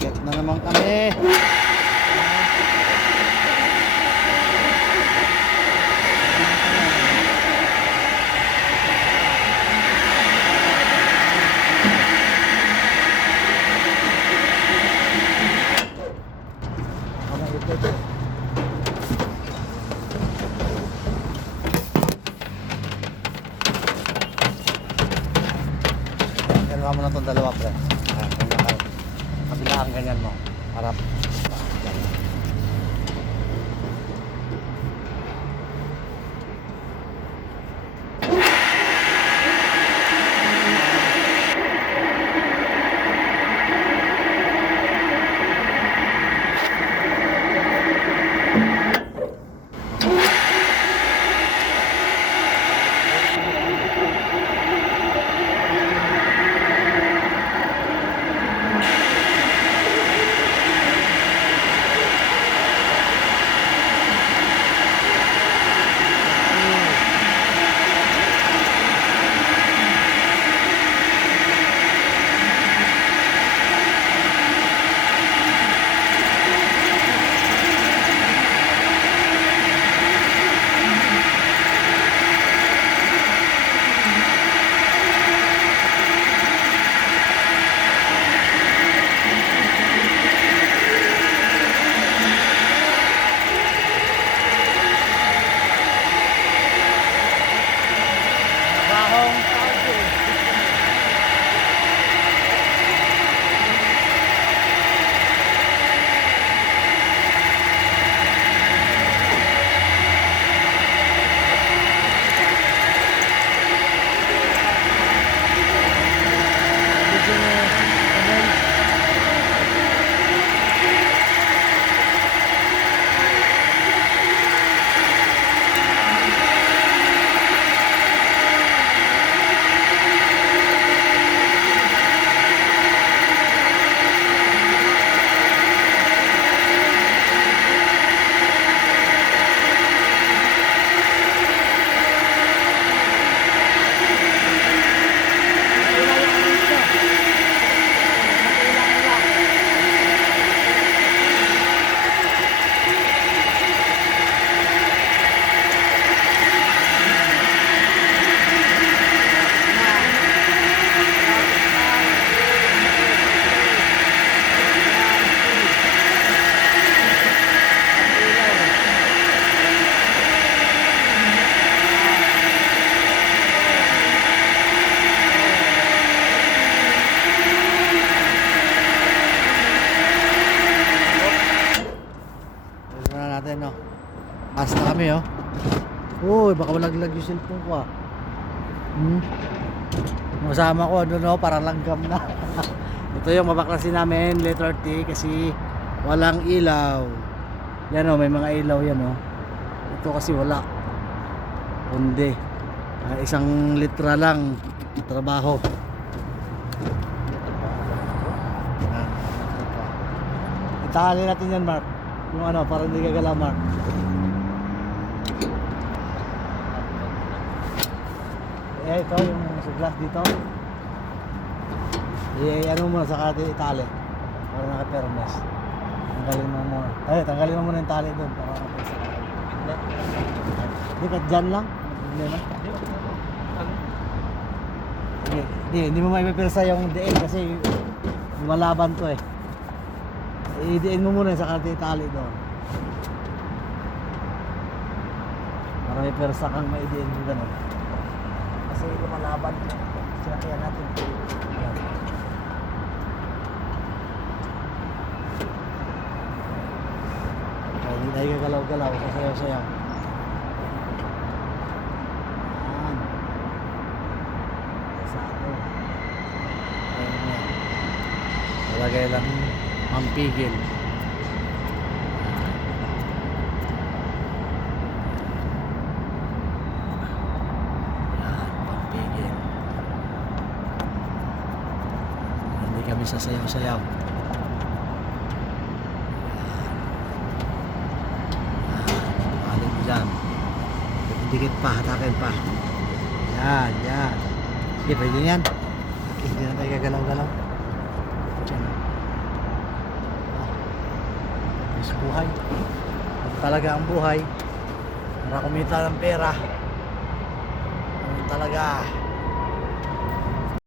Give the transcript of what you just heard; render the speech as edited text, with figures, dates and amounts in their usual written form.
Get na naman kami. Ganawa mo na itong dalawa, pre. Kabilaan ganyan mo. Harap. No? Pass na kami oh. Uy, baka malaglag yung cellphone ko ah. Masama ko ano no, parang langgam na. Ito yung mabaklasin namin, letter T, kasi walang ilaw. Yan oh, may mga ilaw yan oh. Ito kasi wala. Kundi isang litra lang trabaho. Itali natin yan, Mark. Yung ano, para hindi gagalaw, Mark. Ito yung suglas dito. Ano mo sa kati itali para naka-permes. Tanggalin mo muna. Tanggalin mo muna yung tali doon para nakapisa. Hindi ka dyan lang. Hindi mo maipipirsa yung diin kasi lumalaban to eh. I-diin mo muna sa kati tali doon para may persa kang maidiin mo gano'n kasi lumalaban sinakyan natin. Ayan. Okay, hindi tayo gagalaw-galaw, sasayaw-sayaw. Ayan. Sado. Ayan mo yan. Talagay lang mampigil. Yan, pampigil. Hindi kami sasayaw-sayaw. Alin mo dyan. Dikit pa, hatakin pa. Yan, yan. Sige, pwede yan. Hindi na tayo gagalaw-galaw. Diyan. Sa buhay. Ito talaga ang buhay. Para kumita ng pera. Ano talaga.